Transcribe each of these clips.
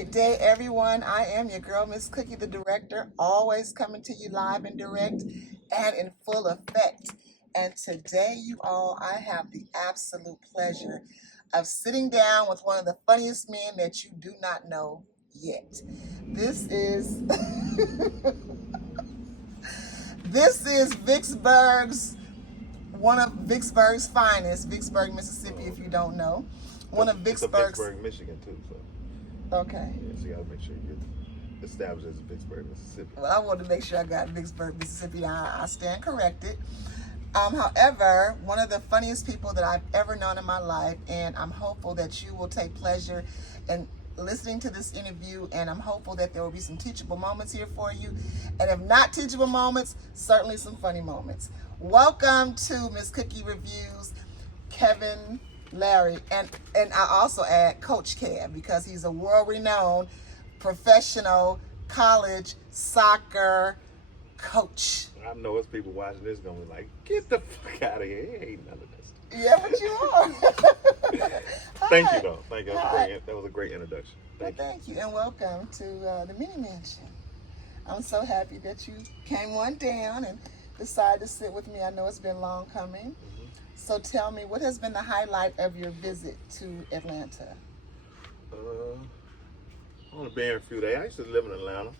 great day, everyone. I am your girl, Miss Cookie, the director, always coming to you live and direct and in full effect. And today, you all, I have the absolute pleasure of sitting down with one of the funniest men that you do not know yet. This is this is Vicksburg's one of Vicksburg's finest, Vicksburg, Mississippi. If you don't know, one of Vicksburg's. Vicksburg, Michigan too. So Okay. yeah, so you gotta make sure you get established as Vicksburg, Mississippi. Well, I wanted to make sure I got Vicksburg, Mississippi. I stand corrected. However, one of the funniest people that I've ever known in my life, and I'm hopeful that you will take pleasure in listening to this interview, and I'm hopeful that there will be some teachable moments here for you. And if not teachable moments, certainly some funny moments. Welcome to Miss Cookie Reviews, Kevin Larry, and I also add Coach Kev, because he's a world-renowned professional college soccer coach. I know it's people watching this gonna be like, get the fuck out of here. It ain't none of this. Yeah, but you are. Thank you though. Thank you. Hi. That was a great introduction. Thank you, and welcome to the Mini Mansion. I'm so happy that you came on down and decided to sit with me. I know it's been long coming. So tell me, what has been the highlight of your visit to Atlanta? I only been here a few days. I used to live in Atlanta,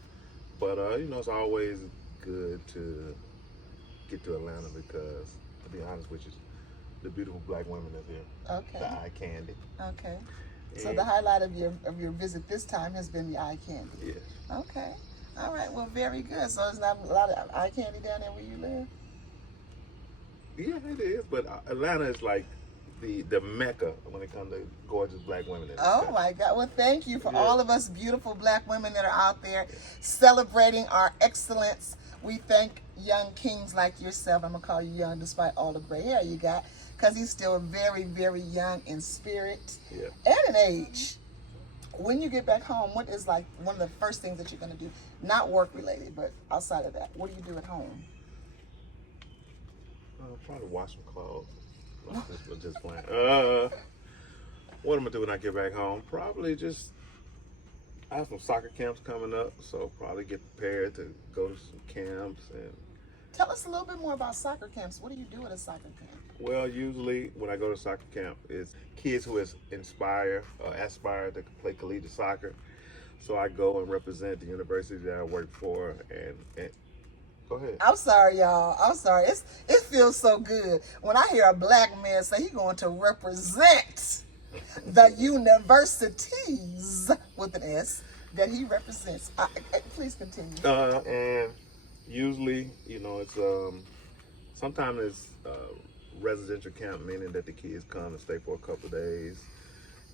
but it's always good to get to Atlanta because, to be honest with you, the beautiful black women that's here. Okay. The eye candy. Okay. So And- the highlight of your visit this time has been the eye candy. Yes. Okay. All right. Well, very good. So there's not a lot of eye candy down there where you live? Yeah, it is. But Atlanta is like the mecca when it comes to gorgeous black women. In this Oh country. my God. Well, thank you for Yeah. all of us beautiful black women that are out there celebrating our excellence. We thank young kings like yourself. I'm going to call you young despite all the gray hair you got, because he's still very, very young in spirit Yeah. and in age. When you get back home, what is like one of the first things that you're going to do? Not work related, but outside of that, what do you do at home? Probably wash some clothes. Just playing. What am I gonna do when I get back home? Probably just, I have some soccer camps coming up, so probably get prepared to go to some camps. And Tell us a little bit more about soccer camps. What do you do at a soccer camp? well, usually when I go to soccer camp, it's kids who aspire to play collegiate soccer. So I go and represent the university that I work for, and go ahead. I'm sorry, y'all. I'm sorry. It feels so good when I hear a black man say he's going to represent the universities with an S that he represents. Please continue. And usually, it's sometimes it's residential camp, meaning that the kids come and stay for a couple of days,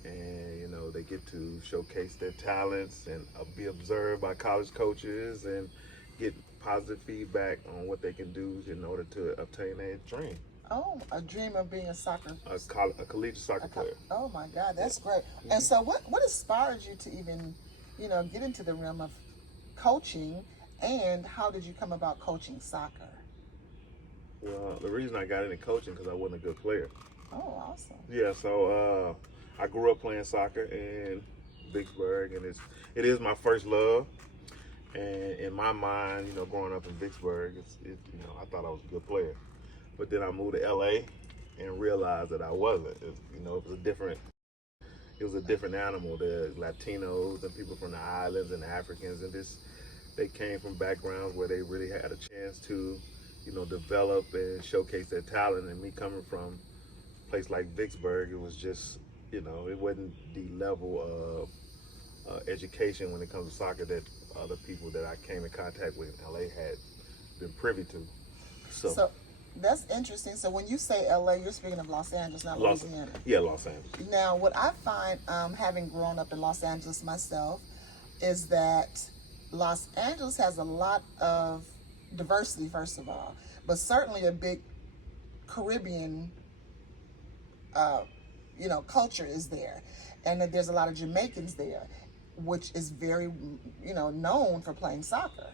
and they get to showcase their talents and be observed by college coaches and get positive feedback on what they can do in order to obtain their dream. Oh, a dream of being a soccer. A collegiate soccer player. Oh my God, that's great. And so, what inspired you to even, get into the realm of coaching, and how did you come about coaching soccer? Well, the reason I got into coaching because I wasn't a good player. Oh, awesome. Yeah, so I grew up playing soccer in Vicksburg, and it is my first love. And in my mind, growing up in Vicksburg, I thought I was a good player. But then I moved to LA and realized that I wasn't. It was a different animal. The Latinos and people from the islands and Africans, and they came from backgrounds where they really had a chance to, develop and showcase their talent. And me coming from a place like Vicksburg, it was just, it wasn't the level of education when it comes to soccer that other people that I came in contact with in LA had been privy to. So that's interesting. So when you say LA, you're speaking of Los Angeles, not Louisiana. Yeah, Los Angeles. Now, what I find, having grown up in Los Angeles myself, is that Los Angeles has a lot of diversity, first of all, but certainly a big Caribbean, culture is there, and that there's a lot of Jamaicans there, which is very, known for playing soccer.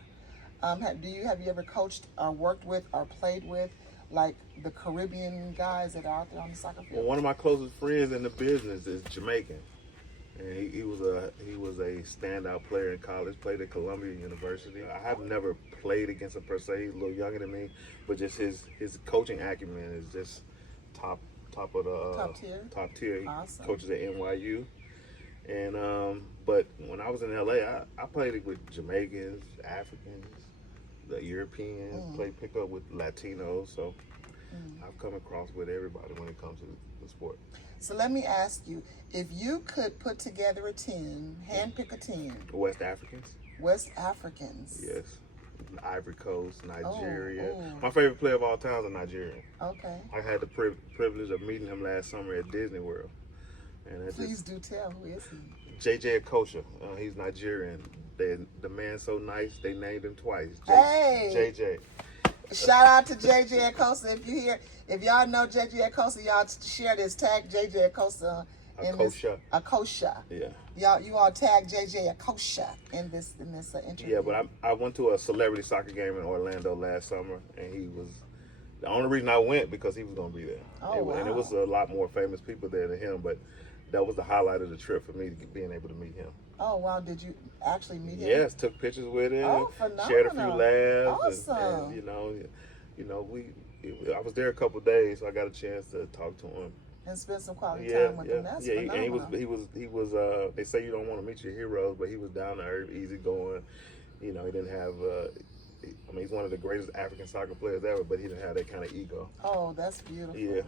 Have you ever coached or worked with or played with like the Caribbean guys that are out there on the soccer field? Well, one of my closest friends in the business is Jamaican. And he was a standout player in college. Played at Columbia University. I have never played against him per se. He's a little younger than me, but just his coaching acumen is just top of the top tier. He Awesome. coaches at NYU. And but when I was in LA, I played with Jamaicans, Africans, the Europeans. Played pickup with Latinos. So I've come across with everybody when it comes to the sport. So let me ask you, if you could put together a team, handpick a team. West Africans. West Africans. Yes. Ivory Coast, Nigeria. Oh. My favorite player of all time is a Nigerian. Okay. I had the privilege of meeting him last summer at Disney World. And Please do tell, who is he? JJ Okocha. He's Nigerian. The man's so nice, they named him twice. Hey! JJ. Shout out to JJ Acosta. If y'all know JJ Acosta, y'all share this. Tag JJ Acosta in Okocha. this. Acosta. Yeah. You all tag JJ Acosta in this interview. Yeah, but I went to a celebrity soccer game in Orlando last summer, and he was the only reason I went because he was going to be there. Wow. And it was a lot more famous people there than him, but that was the highlight of the trip for me, being able to meet him. Oh wow! Did you actually meet him? Yes, took pictures with him. Oh, phenomenal! Shared a few laughs. Awesome. And I was there a couple of days, so I got a chance to talk to him and spend some quality time with him. That's phenomenal. And he was. They say you don't want to meet your heroes, but he was down to earth, easygoing. He didn't have. He's one of the greatest African soccer players ever, but he didn't have that kind of ego. Oh, that's beautiful. Yeah,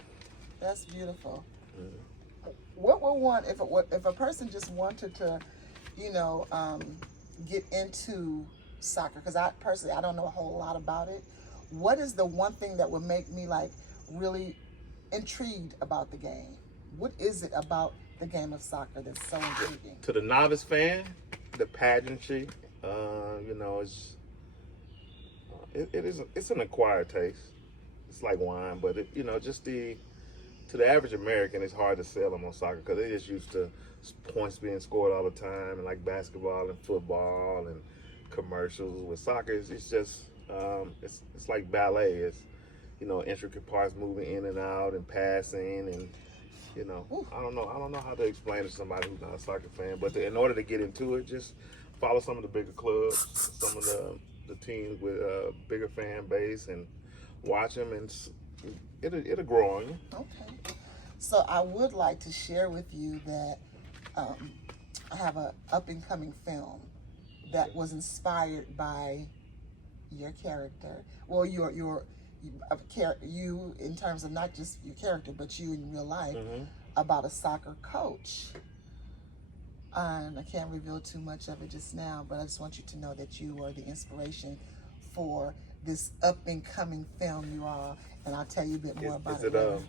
that's beautiful. Mm-hmm. What would one if a person just wanted to, get into soccer? Because I don't know a whole lot about it. What is the one thing that would make me really intrigued about the game? What is it about the game of soccer that's so intriguing? To the novice fan, the pageantry, it's an acquired taste. It's like wine, but to the average American, it's hard to sell them on soccer because they're just used to points being scored all the time, and like basketball and football and commercials. With soccer, it's just it's like ballet. It's intricate parts moving in and out and passing, and I don't know how to explain it to somebody who's not a soccer fan. But in order to get into it, just follow some of the bigger clubs, some of the teams with a bigger fan base, and watch them, and it'll grow on you. Okay. So I would like to share with you that I have a up and coming film that was inspired by your character. Well, you in terms of not just your character, but you in real life, about a soccer coach. And I can't reveal too much of it just now, but I just want you to know that you are the inspiration for this up and coming film you are, and I'll tell you a bit more about it later.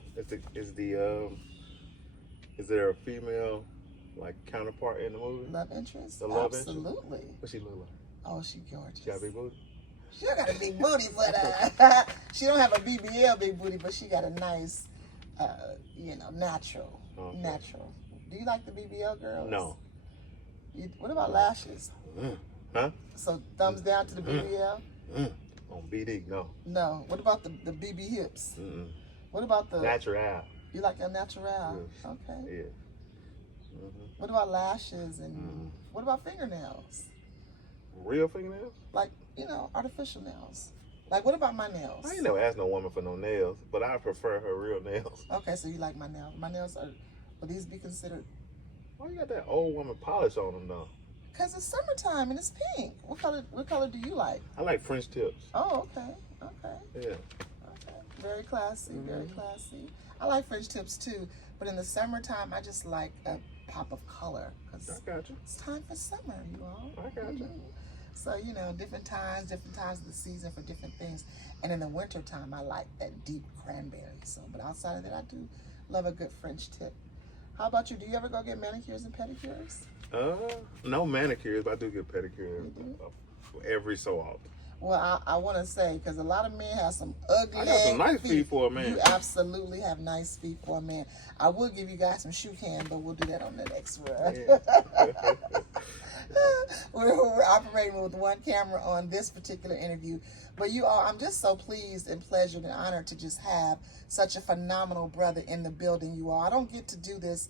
Is there a female counterpart in the movie? Love interest? The love Absolutely. interest? What she look like? Oh, she gorgeous. She got a big booty? She don't got a big booty, but she don't have a BBL big booty, but she got a nice, natural. Okay. Natural. Do you like the BBL girls? No. What about lashes? Huh? So thumbs down to the BBL? On BD, no. No. What about the BB hips? Mm-mm. What about the natural? You like a natural? Yes. Okay. Yeah. What about lashes and what about fingernails? Real fingernails? Artificial nails. What about my nails? I ain't never asked no woman for no nails, but I prefer her real nails. Okay, so you like my nails. My nails will these be considered? Why you got that old woman polish on them though? Because it's summertime and it's pink. What color do you like? I like French tips. Oh, okay. Yeah. Okay. Very classy, very classy. I like French tips too, but in the summertime, I just like a pop of color. Cause I got you. It's time for summer, you all. I got you. So, different times of the season for different things. And in the wintertime, I like that deep cranberry. So, but outside of that, I do love a good French tip. How about you? Do you ever go get manicures and pedicures? No manicures, but I do get pedicures every so often. Well, I want to say, because a lot of men have some ugly I got some nice feet for a man. You absolutely have nice feet for a man. I will give you guys some shoe cam, but we'll do that on the next run. Yeah. We're operating with one camera on this particular interview. But you all, I'm just so pleased and pleasured and honored to just have such a phenomenal brother in the building, you all. I don't get to do this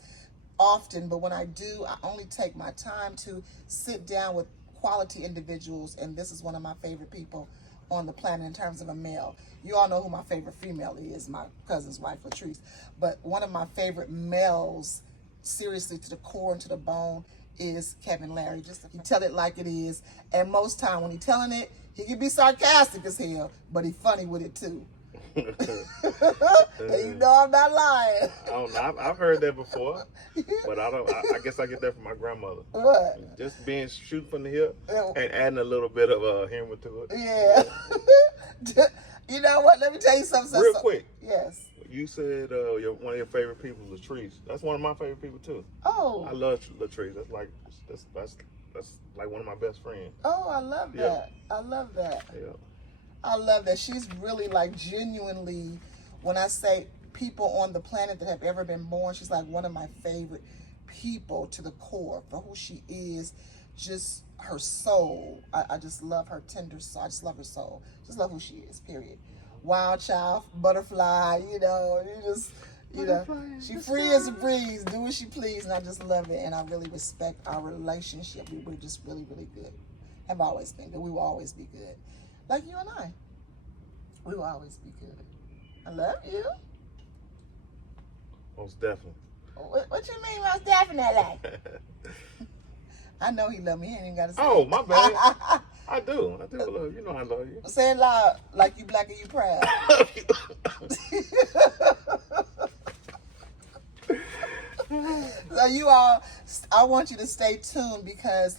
often, but when I do, I only take my time to sit down with quality individuals, and this is one of my favorite people on the planet in terms of a male. You all know who my favorite female is, my cousin's wife, Latrice. But one of my favorite males, seriously to the core and to the bone, is Kevin Larry. Just he tell it like it is, and most time when he telling it, he can be sarcastic as hell, but he funny with it too. And you know I'm not lying. I don't know. I've heard that before, but I don't. I guess I get that from my grandmother. What? Just being shooting from the hip and adding a little bit of humor to it. Yeah. You know what? Let me tell you something. Real quick. Yes. You said one of your favorite people, Latrice. That's one of my favorite people too. Oh. I love Latrice. That's like one of my best friends. Oh, I love that. I love that. Yeah. I love that. She's really like genuinely, when I say people on the planet that have ever been born, she's like one of my favorite people to the core for who she is, just her soul. I just love her tender soul. I just love her soul. Just love who she is, period. Wild child, butterfly, you know, she free as a breeze, do what she please, and I just love it, and I really respect our relationship. We're just really, really good. Have always been good. We will always be good. Like you and I. We will always be good. I love you. Most definitely. What you mean most definitely? I know he love me. He ain't even got to say Oh, it. my bad. I do. I love you. You know I love you. Say it loud, like you black and you proud. So you all, I want you to stay tuned because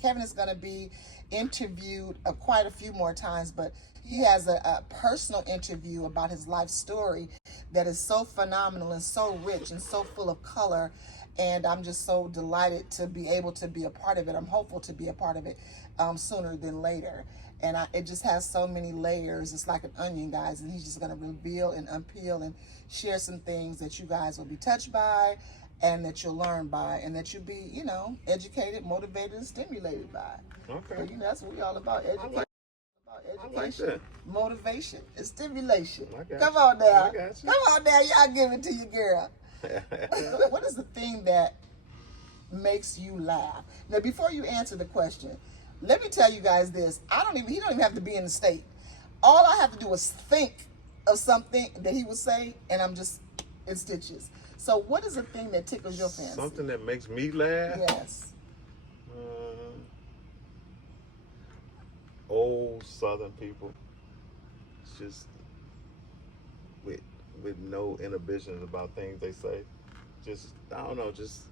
Kevin is going to be interviewed quite a few more times, but he has a personal interview about his life story that is so phenomenal and so rich and so full of color, and I'm just so delighted to be able to be a part of it. I'm hopeful to be a part of it sooner than later, and it just has so many layers. It's like an onion, guys, and he's just going to reveal and unpeel and share some things that you guys will be touched by and that you'll learn by and that you'll be, educated, motivated, and stimulated by. Okay. So, that's what we all about, education. I like that. Motivation, and stimulation. I got Come you. on now. I got you. Come on now. Y'all give it to you, girl. What is the thing that makes you laugh? Now, before you answer the question, let me tell you guys this. He don't even have to be in the state. All I have to do is think of something that he would say, and I'm just in stitches. So what is the thing that tickles your fancy? Something that makes me laugh? Yes. Old Southern people. It's just with no inhibitions about things they say. Just, I don't know, just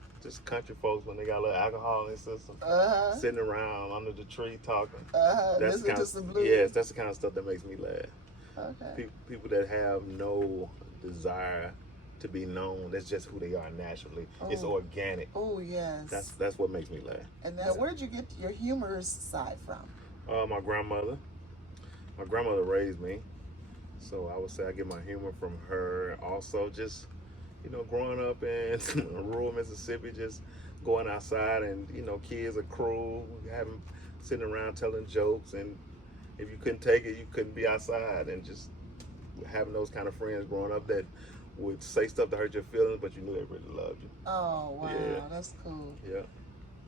country folks when they got a little alcohol in their system, sitting around under the tree talking. Listen to some blues. Yes, that's the kind of stuff that makes me laugh. Okay. People that have no desire to be known. That's just who they are naturally. It's organic. Oh, yes. That's what makes me laugh. And now, where did you get your humorous side from? My grandmother. My grandmother raised me, so I would say I get my humor from her. Also, just growing up in rural Mississippi, just going outside and kids are cruel, sitting around telling jokes, and if you couldn't take it, you couldn't be outside, and just having those kind of friends growing up that would say stuff to hurt your feelings, but you knew they really loved you. Oh, wow. Yeah. That's cool. Yeah.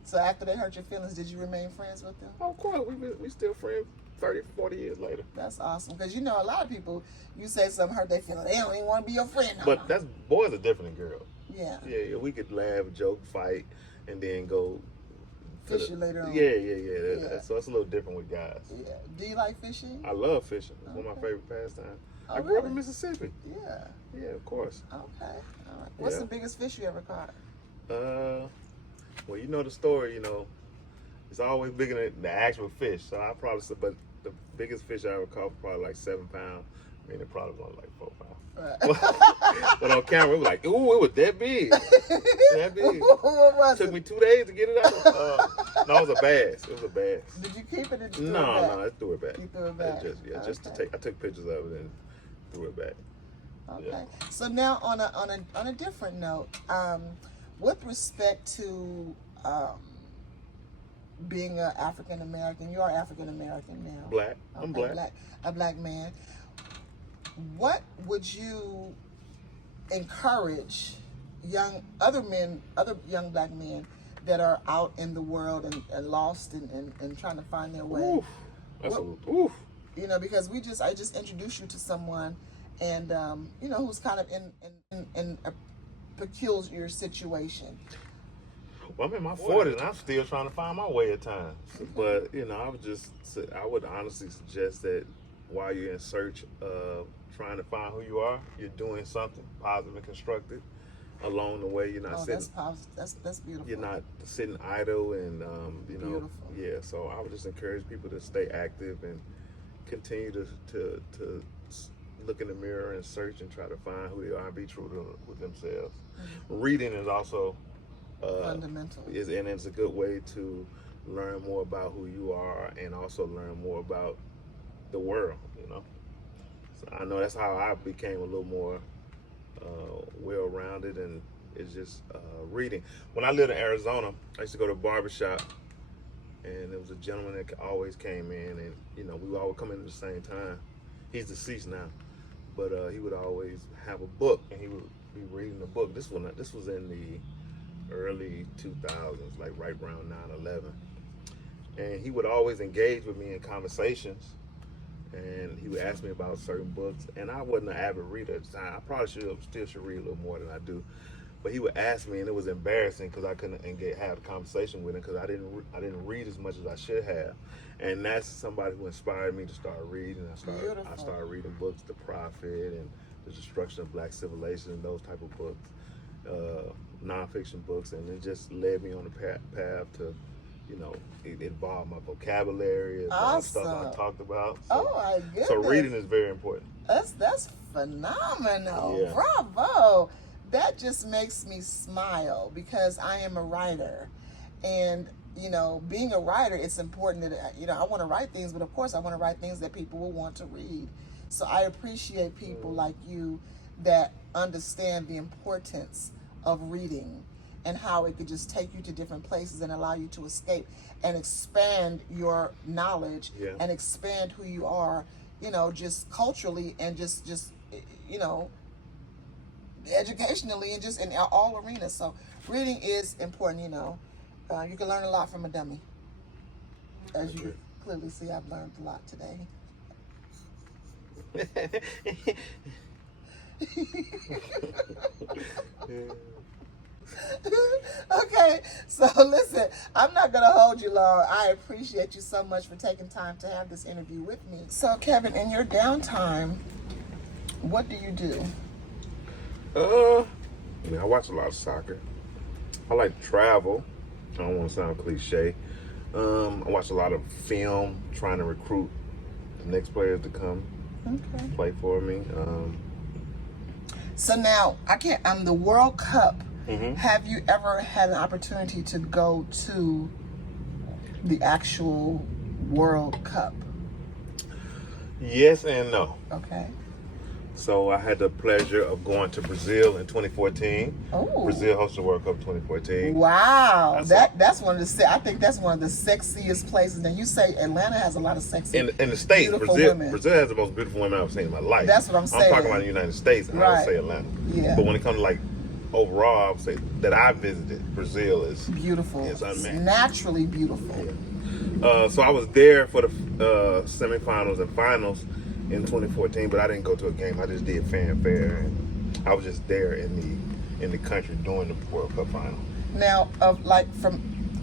So after they hurt your feelings, did you remain friends with them? Oh, of course. We still friends 30, 40 years later. That's awesome. Because a lot of people, you say something hurt their feelings, they don't even want to be your friend no more. But boys are different than girls. Yeah. Yeah, we could laugh, joke, fight, and then go fishing later on. Yeah. So it's a little different with guys. Yeah. Do you like fishing? I love fishing. It's one of my favorite pastimes. Oh, I grew up really? in Mississippi. Yeah. Yeah, of course. Okay. All right. What's the biggest fish you ever caught? Well, you know the story, it's always bigger than the actual fish. So I probably said, but the biggest fish I ever caught was probably like 7 pounds. I mean, it probably was only like 4 pounds. Right. But on camera, it was like, ooh, it was that big. That big. What was Took it? me 2 days to get it out. No, it was a bass. It was a bass. Did you keep it or did you throw it No, back? I threw it back. You threw it back? Just Okay. I took pictures of it and threw it back. Okay. Yeah. So now on a different note, with respect to being an African American, you are African American now. Black. I'm black. A black man. What would you encourage other young black men that are out in the world and lost and trying to find their way. Oof. That's oof. You know, because I just introduced you to someone, and you know, who's kind of in a peculiar situation. Well, I'm in my 40s and I'm still trying to find my way at times. But, you know, I would honestly suggest that while you're in search of trying to find who you are, you're doing something positive and constructive along the way. You're not sitting. That's positive. That's beautiful. You're not sitting idle, and you know, beautiful. yeah. So I would just encourage people to stay active and continue to look in the mirror and search and try to find who they are and be true with themselves. Mm-hmm. Reading is also fundamental. And it's a good way to learn more about who you are and also learn more about the world, you know. So I know that's how I became a little more well-rounded, and it's just reading. When I lived in Arizona, I used to go to a barbershop, and there was a gentleman that always came in, and you know, we all would come in at the same time. He's deceased now, but he would always have a book, and he would be reading the book. This was in the early 2000s, like right around 9/11, and he would always engage with me in conversations, and he would ask me about certain books, and I wasn't an avid reader at the time. I probably still should read a little more than I do, but he would ask me, and it was embarrassing because I couldn't have a conversation with him because I didn't read as much as I should have, and that's somebody who inspired me to start reading. I started reading books, The Prophet and The Destruction of Black Civilization, and those type of books. Nonfiction books, and it just led me on the path to, you know, it involved my vocabulary, stuff I talked about. So, oh my goodness! So reading is very important. That's phenomenal. Yeah. Bravo! That just makes me smile because I am a writer, and you know, being a writer, it's important that, you know, I want to write things, but of course I want to write things that people will want to read. So I appreciate people like you that understand the importance of reading and how it could just take you to different places and allow you to escape and expand your knowledge and expand who you are, you know, just culturally and just you know, educationally and just in all arenas. So reading is important, you know. You can learn a lot from a dummy. As you clearly see, I've learned a lot today. Okay, so listen, I'm not gonna hold you long. I appreciate you so much for taking time to have this interview with me. So Kevin, in your downtime, what do you do? I mean, I watch a lot of soccer. I like to travel. I don't want to sound cliche. I watch a lot of film, trying to recruit the next players to come play for me. So now, the World Cup. Have you ever had an opportunity to go to the actual World Cup? Yes and no. Okay. So I had the pleasure of going to Brazil in 2014. Oh. Brazil hosted the World Cup 2014. Wow. That's one of the, I think that's one of the sexiest places. And you say Atlanta has a lot of sexy, in the States, beautiful Brazil women. Brazil has the most beautiful women I've seen in my life. That's what I'm saying. I'm talking about the United States, and I would say Atlanta. Yeah. But when it comes to like overall, I would say that I visited, Brazil is beautiful. It's unmatched. It's naturally beautiful. Yeah. So I was there for the semifinals and finals in 2014, but I didn't go to a game. I just did fanfare, and I was just there in the country during the World Cup final. Now,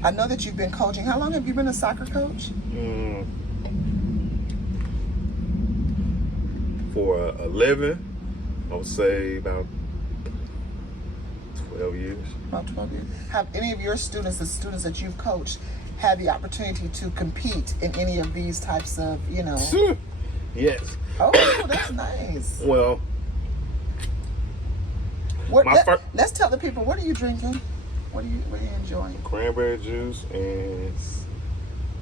I know that you've been coaching. How long have you been a soccer coach? For a living, I would say about 12 years. About 12 years. Have any of your students, the students that you've coached, had the opportunity to compete in any of these types of, you know? Sure. Yes. Oh, that's nice. Well, let's tell the people, what are you drinking? What are you enjoying? Cranberry juice and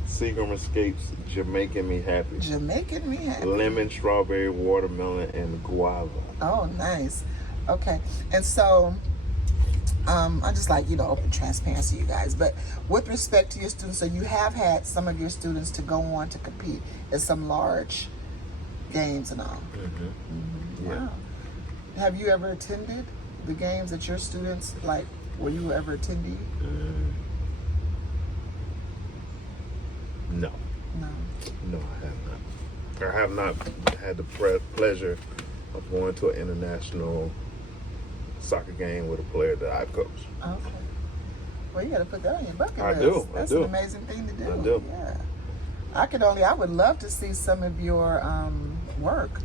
Seagram Escapes Jamaican Me Happy. Jamaican Me Happy. Lemon, strawberry, watermelon, and guava. Oh, nice. Okay. And so, I just like, you know, open transparency, you guys. But with respect to your students, so you have had some of your students to go on to compete in some large games and all. Yeah. Wow. Have you ever attended the games that your students like? Were you ever attending? No, No. I have not had the pleasure of going to an international soccer game with a player that I've coached. Okay. Well, you got to put that on your bucket I list. do, I That's do. an amazing thing to do. I do. Yeah. I would love to see some of your work.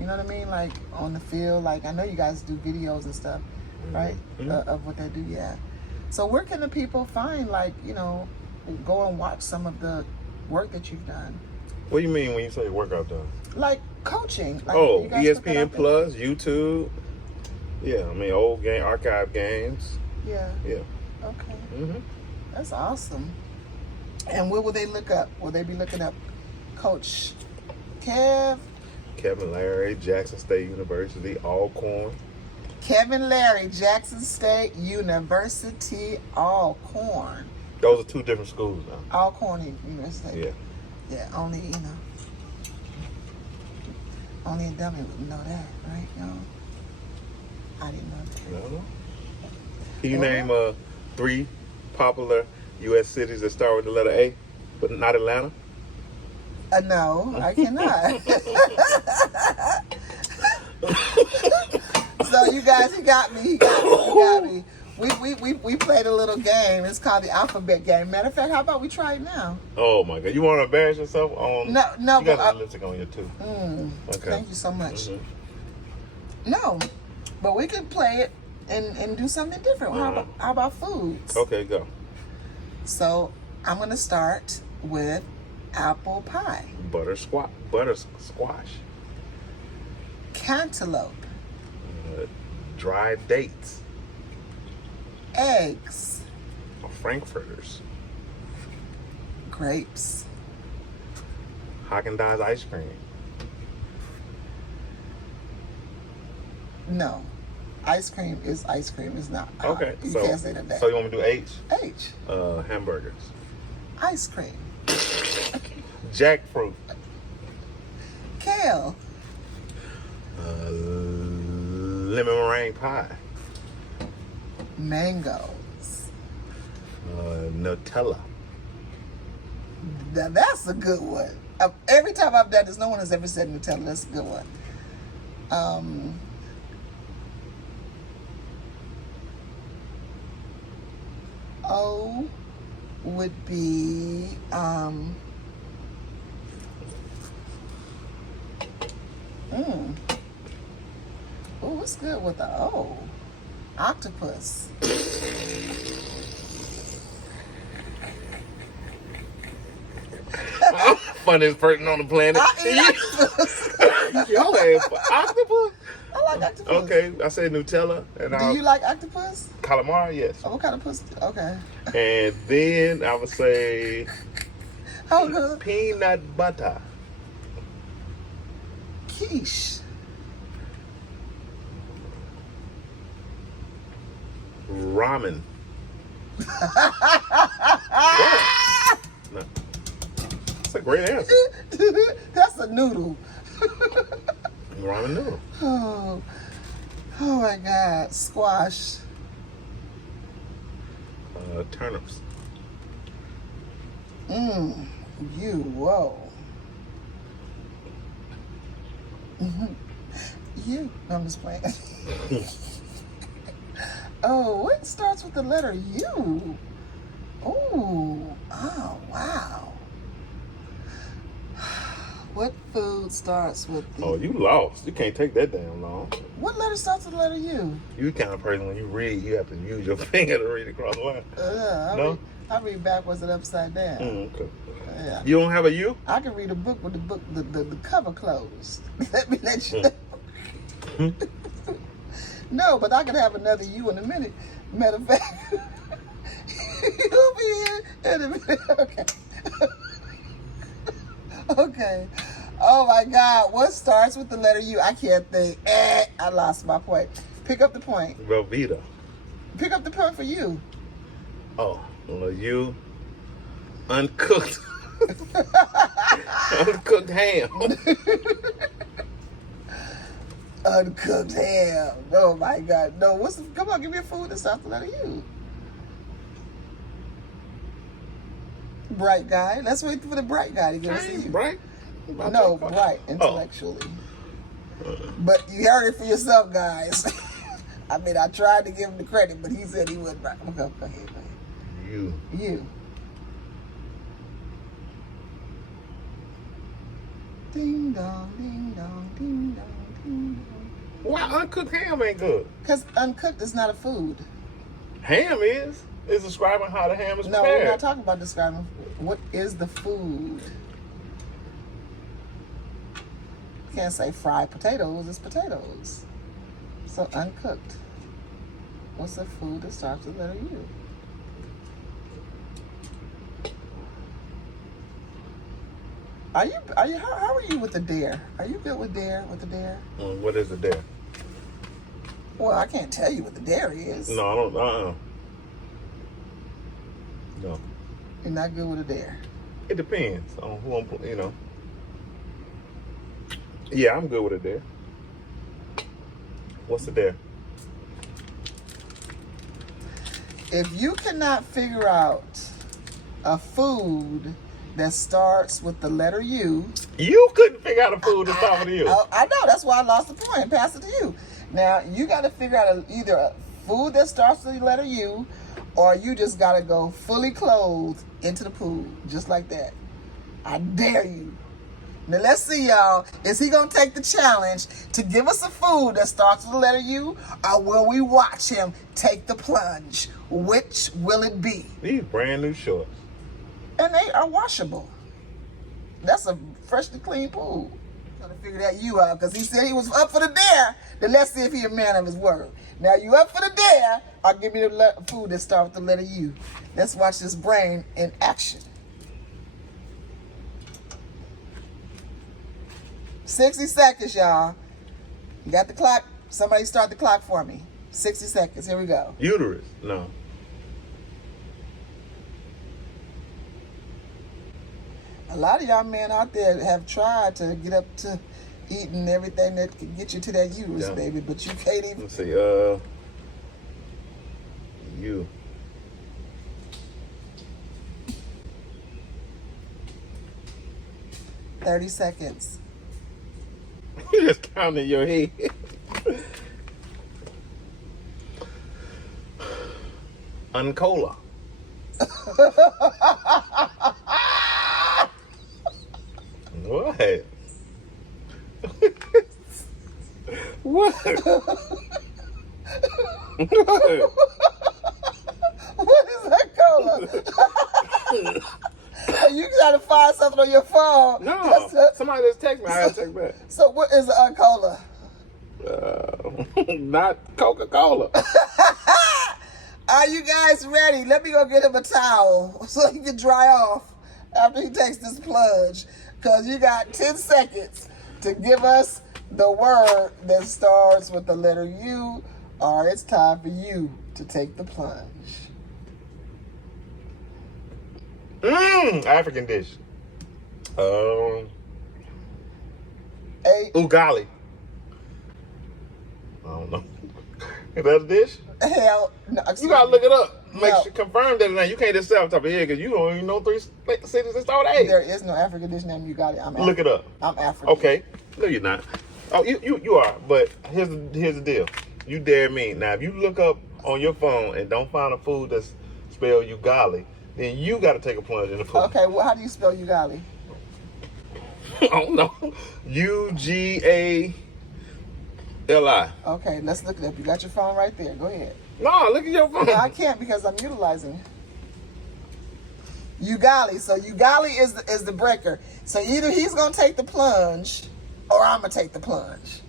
You know what I mean? Like on the field. Like I know you guys do videos and stuff, right? Of what they do. Yeah. So where can the people find, like, you know, go and watch some of the work that you've done? What do you mean when you say workout done? Like coaching. Like, Oh, you guys put that ESPN out there? Plus, YouTube. Yeah, I mean old game, archive games. Yeah. Yeah. Okay. Mm-hmm. That's awesome. And what will they look up? Will they be looking up Coach Kev? Kevin Larry, Jackson State University, Alcorn. Kevin Larry, Jackson State University, Alcorn. Those are two different schools now. Alcorn University. Yeah. Yeah, only, you know, only a dummy would know that, right, y'all? I didn't know that. No. Can you Well- name 3 popular U.S. cities that start with the letter A, but not Atlanta? No, I cannot. So you guys, he got me. He got me. We played a little game. It's called the alphabet game. Matter of fact, how about we try it now? Oh my God! You want to embarrass yourself on? No, You got but the lipstick on your too. Okay. thank you so much. Mhm. No, but we could play it and do something different. How about foods? Okay, go. So I'm gonna start with apple pie, Butter squash, cantaloupe, dried dates, eggs, frankfurters, grapes, Haagen-Dazs ice cream, No, ice cream is ice cream. It's not. Okay, You so can't say that. so you want me to do H? H. Hamburgers, Ice cream. jackfruit, Kale. lemon meringue pie, Mangoes. Nutella, Now that's a good one. Every time I've done this, no one has ever said Nutella. That's a good one. O would be Oh, what's good with the O? Octopus. funniest person on the planet. I eat octopus. Y'all have octopus? I like octopus. Okay, I said Nutella and Do you like octopus? calamari, yes. Oh, what kind of pussy? Okay. And then I would say How good? peanut butter, Quiche. ramen. No. That's a great answer. That's a noodle. Ramen noodle. Oh my God. Squash. Turnips. Whoa. You. No, I'm just playing. Oh, what starts with the letter U? Oh, wow. What food starts with the... Oh, you lost. You can't take that damn long. What letter starts with the letter U? You the kind of person when you read, you have to use your finger to read across the line. No? I read backwards and upside down. Okay. Yeah. You don't have a U? I can read a book with the cover closed. Let me let you know. No, but I can have another U in a minute. Matter of fact, you'll be here in a minute. Okay. Okay. Oh my God. What starts with the letter U? I can't think. I lost my point. Pick up the point. Velveeta. Pick up the point for you. Oh, well, you uncooked. Uncooked ham. Uncooked ham. Oh my God. No, come on, give me a food that starts with the letter U. Bright guy. Let's wait for the bright guy to give us a U. Bright? No, bright, intellectually. But you heard it for yourself, guys. I mean, I tried to give him the credit, but he said he wasn't right. Okay, go ahead. You. Ding dong, ding dong, ding dong, ding dong. Why uncooked ham ain't good? Because uncooked is not a food. Ham is. It's describing how the ham is No, prepared. we're not talking about describing what is the food. You can't say fried potatoes, it's potatoes. So uncooked. What's the food that starts with the letter U? How are you with the dare? Are you good with the dare? What is the dare? Well, I can't tell you what the dare is. No, I don't. No. You're not good with a dare. It depends on who I'm. Yeah, I'm good with a dare. What's the dare? If you cannot figure out a food that starts with the letter U. You couldn't figure out a food that starts with a U. I know, that's why I lost the point and passed it to you. Now, you got to figure out either a food that starts with the letter U, or you just got to go fully clothed into the pool, just like that. I dare you. Now, let's see, y'all. Is he going to take the challenge to give us a food that starts with the letter U, or will we watch him take the plunge? Which will it be? These brand new shorts. And they are washable. That's a freshly clean pool. Gotta figure that U out, because he said he was up for the dare. Then let's see if he a man of his word. Now, you up for the dare, or give me the food that starts with the letter U. Let's watch this brain in action. 60 seconds, y'all. You got the clock? Somebody start the clock for me. 60 seconds. Here we go. Uterus. No. A lot of y'all men out there have tried to get up to eating everything that can get you to that uterus, baby, but you can't even. Let's see. You. $30 seconds. You just counting your head. Uncola. What? What? What is that cola? You trying to find something on your phone? No, somebody just text me. I gotta text back. So what is a cola? Not Coca-Cola. Are you guys ready? Let me go get him a towel so he can dry off after he takes this plunge. Because you got 10 seconds to give us the word that starts with the letter U, or it's time for you to take the plunge. African dish. Eight. Ugali. I don't know. Is that a dish? Hell, no. You gotta look it up. Make No. sure, confirm that now. You can't just say off the top of your head because you don't even know 3 cities that start with A. There is no African dish named Ugali. I'm Look it up. I'm African. Okay. No, you're not. Oh, you are. But here's the deal. You dare me. Now, if you look up on your phone and don't find a food that's spelled Ugali, then you got to take a plunge in the pool. Okay, well, how do you spell Ugali? I don't know. Ugali. Okay, let's look it up. You got your phone right there. Go ahead. No, look at your phone. No, I can't because I'm utilizing Ugali. So Ugali is the breaker. So either he's gonna take the plunge, or I'm gonna take the plunge.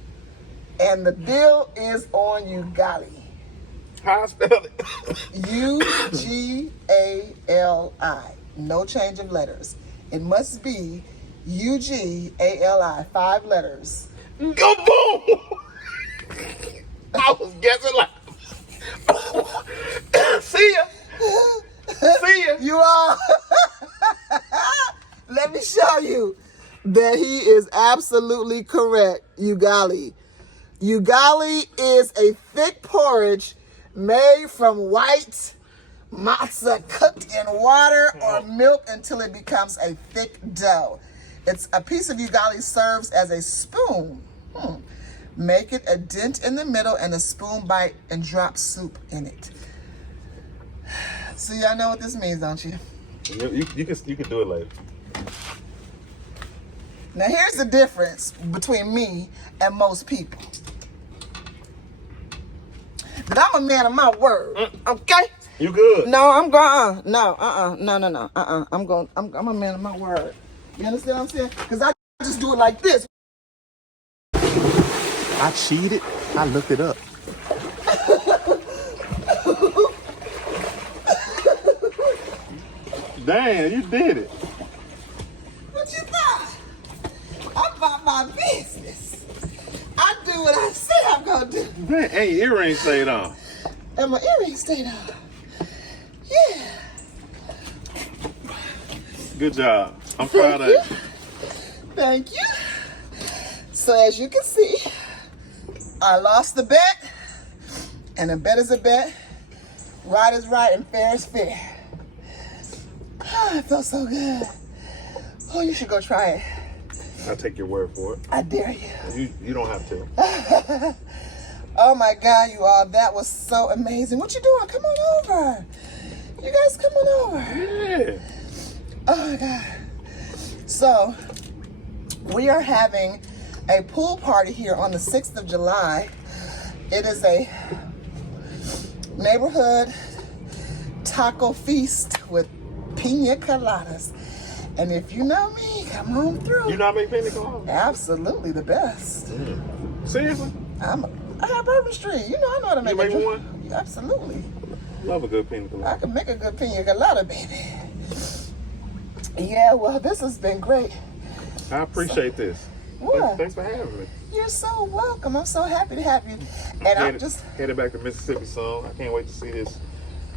And the deal is on Ugali. How I spell it? Ugali. No change of letters. It must be Ugali. 5 letters. Go boom! I was guessing like. See ya. See ya. You are. Let me show you that he is absolutely correct, Ugali. Ugali is a thick porridge made from white matzah cooked in water or milk until it becomes a thick dough. It's a piece of ugali serves as a spoon. Make it a dent in the middle and a spoon bite and drop soup in it. So y'all know what this means, don't you? You can do it later. Now here's the difference between me and most people. That I'm a man of my word, okay? You good? No, I'm going. No, no. I'm a man of my word. You understand what I'm saying? Because I just do it like this. I cheated. I looked it up. Damn, you did it. What you thought? I'm about my business. I do what I say I'm gonna do. Man, and your earrings stayed on. And my earrings stayed on. Yeah. Good job. I'm proud of you. Thank you. So as you can see, I lost the bet, and a bet is a bet. Right is right, and fair is fair. It felt so good. Oh, you should go try it. I'll take your word for it. I dare you. You don't have to. Oh my God, you all, that was so amazing. What you doing? Come on over. You guys come on over. Yeah. Oh my God. So, we are having a pool party here on the 6th of July. It is a neighborhood taco feast with pina coladas. And if you know me, come on through. You not make pina coladas? Absolutely the best. Seriously? I have Bourbon Street. You know I know how to make You make a drink. one? Absolutely. Love a good pina colada. I can make a good pina colada, baby. Yeah, well, this has been great. I appreciate this. What? Thanks for having me. You're so welcome. I'm so happy to have you. And I'm just headed back to Mississippi soon. I can't wait to see this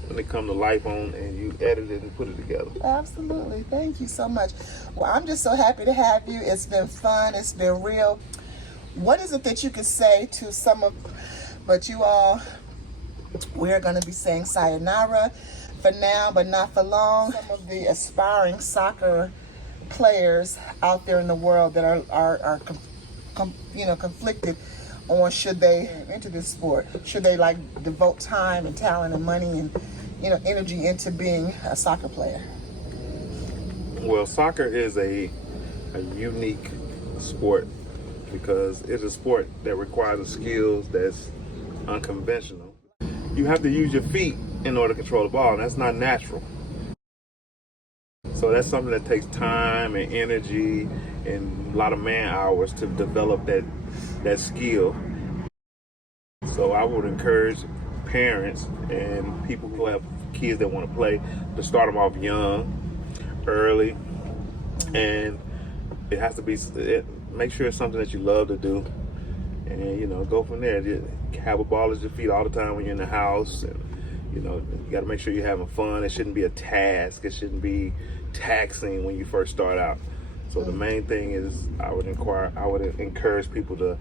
when it come to life on and you edit it and put it together. absolutely. Thank you so much. Well, I'm just so happy to have you. It's been fun. It's been real. What is it that you could say to some of, but you all, we're going to be saying sayonara for now, but not for long. Some of the aspiring soccer players out there in the world that are conflicted on should they enter this sport, should they like devote time and talent and money and energy into being a soccer player. Well, soccer is a unique sport because it's a sport that requires a skills that's unconventional. You have to use your feet in order to control the ball, and that's not natural. So that's something that takes time and energy and a lot of man hours to develop that skill. So I would encourage parents and people who have kids that want to play to start them off young, early, and it has to be, make sure it's something that you love to do, and go from there. Just have a ball at your feet all the time when you're in the house, and you got to make sure you're having fun. It shouldn't be a task. It shouldn't be taxing when you first start out. So the main thing is I would encourage people to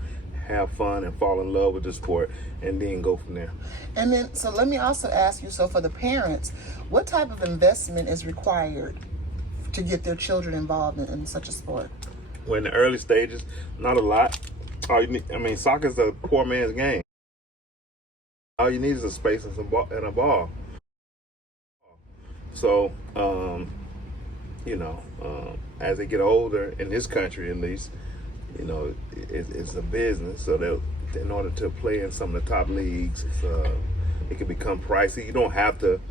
have fun and fall in love with the sport and then go from there. And then, so let me also ask you, so for the parents, what type of investment is required to get their children involved in such a sport? Well, in the early stages, not a lot. Soccer's a poor man's game. All you need is a space and a ball. So, as they get older, in this country at least, it's a business. So that in order to play in some of the top leagues, it can become pricey. You don't have to,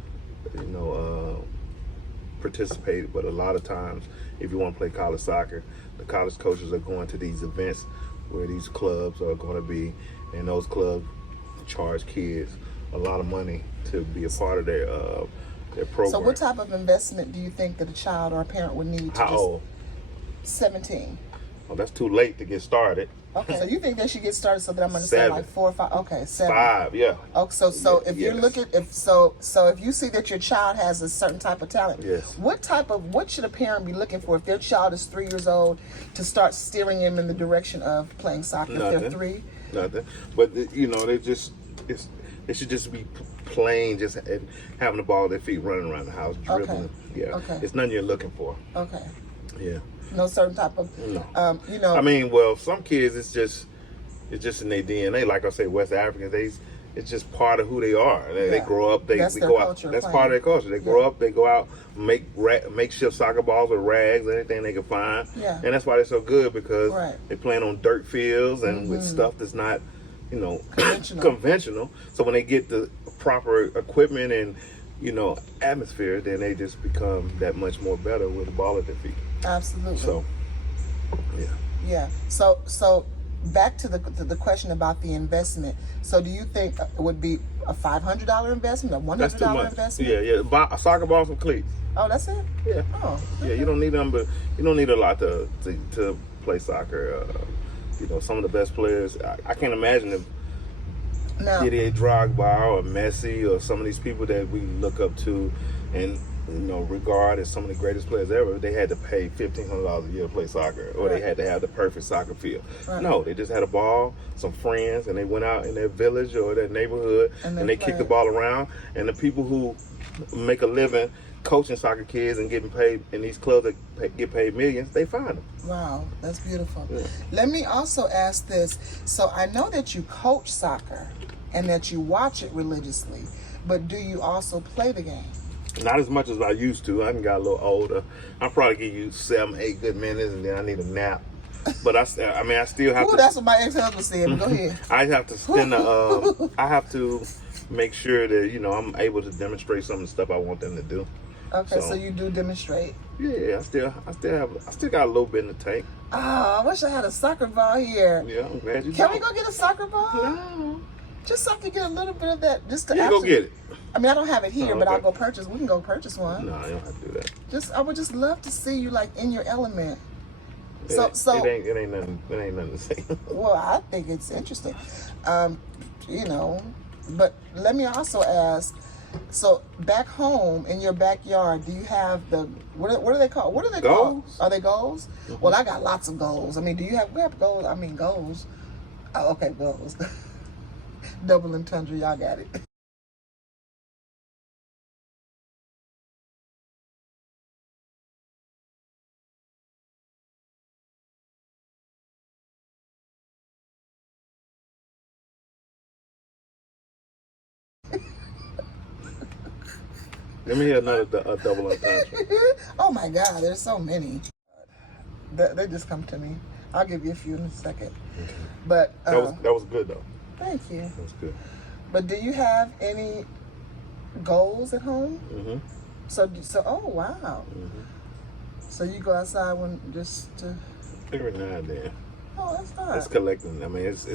participate, but a lot of times, if you want to play college soccer, the college coaches are going to these events where these clubs are going to be, and those clubs charge kids a lot of money to be a part of their program. So what type of investment do you think that a child or a parent would need to How old? 17. Well, that's too late to get started. Okay, so you think they should get started so that I'm going to say 7. like 4 or 5? Okay, 7. 5, yeah. Okay, so if you're Yes. looking, if you see that your child has a certain type of talent, Yes. what should a parent be looking for if their child is 3 years old to start steering him in the direction of playing soccer? If they're Nothing. 3, Nothing. But they just they should just be plain, just having the ball at their feet, running around the house, dribbling. Okay. Yeah. Okay. It's nothing you're looking for. Okay. Yeah. No certain type of, No. I mean, well, some kids it's just in their DNA. Like I say, West Africans, it's just part of who they are. They grow up. That's their go culture, out. That's playing. part of their culture. They grow up. They go out, make makeshift soccer balls with rags, anything they can find. Yeah. And that's why they're so good, because Right. they playing on dirt fields and with stuff that's not, Conventional. So when they get the proper equipment and atmosphere, then they just become that much more better with the ball at their feet. Absolutely. So, yeah. Yeah. So back to the question about the investment. So do you think it would be a $500 investment, a That's too $100 much. investment? Yeah. Buy a soccer ball, some cleats. Oh, that's it? Yeah. Oh. Yeah, you don't need them, but you don't need a lot to play soccer. Some of the best players, I can't imagine if Now, Didier Drogba or Messi or some of these people that we look up to and regard as some of the greatest players ever, they had to pay $1,500 a year to play soccer, or Right. they had to have the perfect soccer field. Right. No, they just had a ball, some friends, and they went out in their village or their neighborhood And and they they kicked the played. ball around. And the people who make a living coaching soccer kids and getting paid in these clubs that get paid millions, they find them. wow, that's beautiful. Yeah. Let me also ask this. So I know that you coach soccer and that you watch it religiously, but do you also play the game? Not as much as I used to. I done got a little older. I'll probably give you 7-8 good minutes, and then I need a nap. But I still have Ooh, to. that's what my ex-husband said. But go ahead. I have to spend I have to make sure that I'm able to demonstrate some of the stuff I want them to do. Okay, so you do demonstrate. Yeah, I still got a little bit in the tank. Oh, I wish I had a soccer ball here. Yeah, I'm glad you. Can we go get a soccer ball? No. Just so I can get a little bit of that. Just to You go get it. I mean, I don't have it here, Oh, but okay. I'll go purchase. We can go purchase one. No, you don't have to do that. I would just love to see you like in your element. It ain't nothing to say. Well, I think it's interesting. But let me also ask. So back home in your backyard, do you have what are they called? What are they called? Goals. Are they goals? Mm-hmm. Well, I got lots of goals. I mean, we have goals? I mean, goals. Oh, okay, goals. Double entendre, y'all got it. Let me hear another double entendre. Oh my God, there's so many. They just come to me. I'll give you a few in a second. Okay. But That was good though. thank you. That was good. But do you have any goals at home? Mm-hmm. So oh wow. Mm-hmm. So you go outside just to. Every now and then. Oh, that's hot. It's collecting. I mean, it's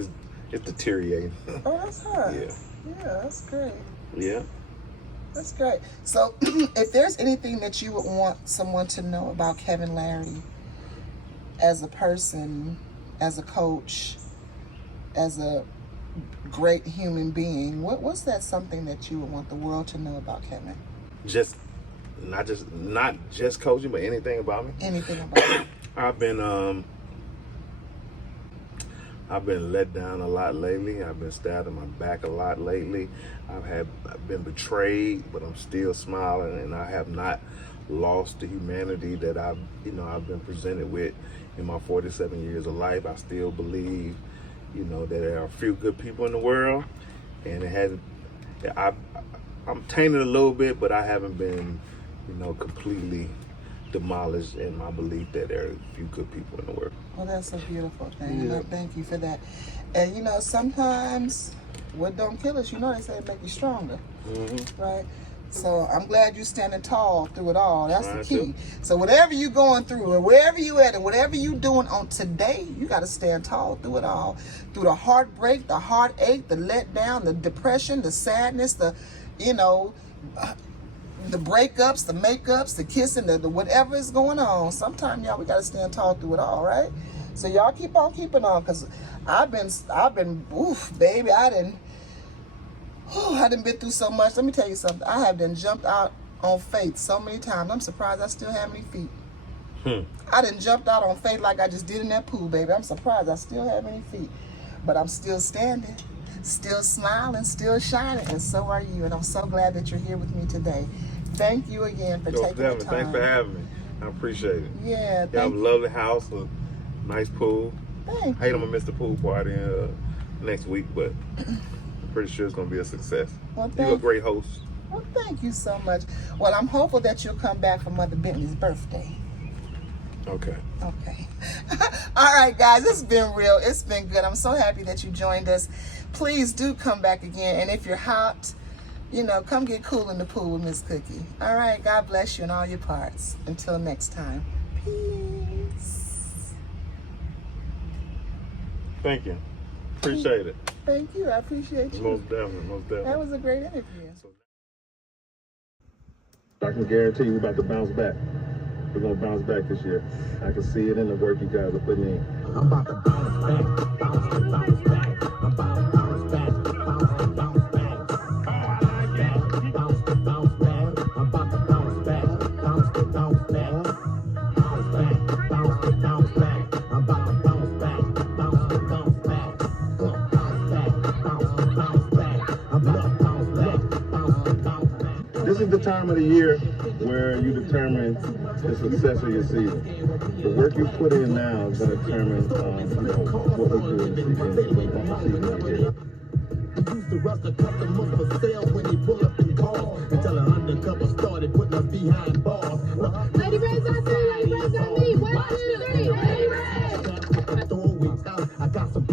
deteriorating. Oh, that's hot. Yeah. Yeah, that's great. Yeah. That's great. So, if there's anything that you would want someone to know about Kevin Larry as a person, as a coach, as a great human being, what's that something that you would want the world to know about Kevin? Not just coaching, but anything about me. Anything about it? I've been let down a lot lately. I've been stabbed in my back a lot lately. I've been betrayed, but I'm still smiling, and I have not lost the humanity that I've been presented with in my 47 years of life. I still believe, that there are a few good people in the world, and it hasn't. I'm tainted a little bit, but I haven't been, completely demolished in my belief that there are a few good people in the world. Well, that's a beautiful thing. Yeah. And thank you for that. And sometimes what don't kill us, they say it make you stronger, Mm-hmm. right? So I'm glad you're standing tall through it all. That's the Trying key. So whatever you're going through, or wherever you at, and whatever you doing on today, you got to stand tall through it all. Through the heartbreak, the heartache, the letdown, the depression, the sadness, the breakups, the makeups, the kissing, the whatever is going on. Sometimes, y'all, we got to stand tall through it all, right? So y'all keep on keeping on, because I've been, oof, baby, I done been through so much. Let me tell you something. I have been jumped out on faith so many times. I'm surprised I still have any feet. I done jumped out on faith like I just did in that pool, baby. I'm surprised I still have any feet. but I'm still standing, still smiling, still shining, and so are you. And I'm so glad that you're here with me today. Thank you again for taking the time. Thanks for having me. I appreciate it. Yeah, You have a lovely house, a nice pool. Thank I hate you. I'm gonna miss the pool party next week, but I'm pretty sure it's gonna be a success. Well, You're a great host. Well, thank you so much. Well, I'm hopeful that you'll come back for Mother Bentley's birthday. Okay. Okay. All right, guys, it's been real. It's been good. I'm so happy that you joined us. Please do come back again. And if you're hot, come get cool in the pool with Miss Cookie. All right. God bless you in all your parts. Until next time. Peace. Thank you. Appreciate it. Thank you. I appreciate you. Most definitely. That was a great interview. I can guarantee you we're about to bounce back. We're going to bounce back this year. I can see it in the work you guys are putting in. I'm about to bounce back, bounce back. I'm about to bounce back, bounce back. Bounce back. I'm about to bounce back, bounce back. Bounce back, bounce back. I'm about to bounce back, bounce back. Bounce back, bounce back. I'm about to bounce back. This is the time of the year where you determine the success of your season. The work you put in now is going to determine what we do in the season. We used to rush the customers for sale when they pull up and call until an undercover started putting us behind bars. Lady Raise on 3, Lady Raise on me. 1, 2, 3, Lady Raise. I got some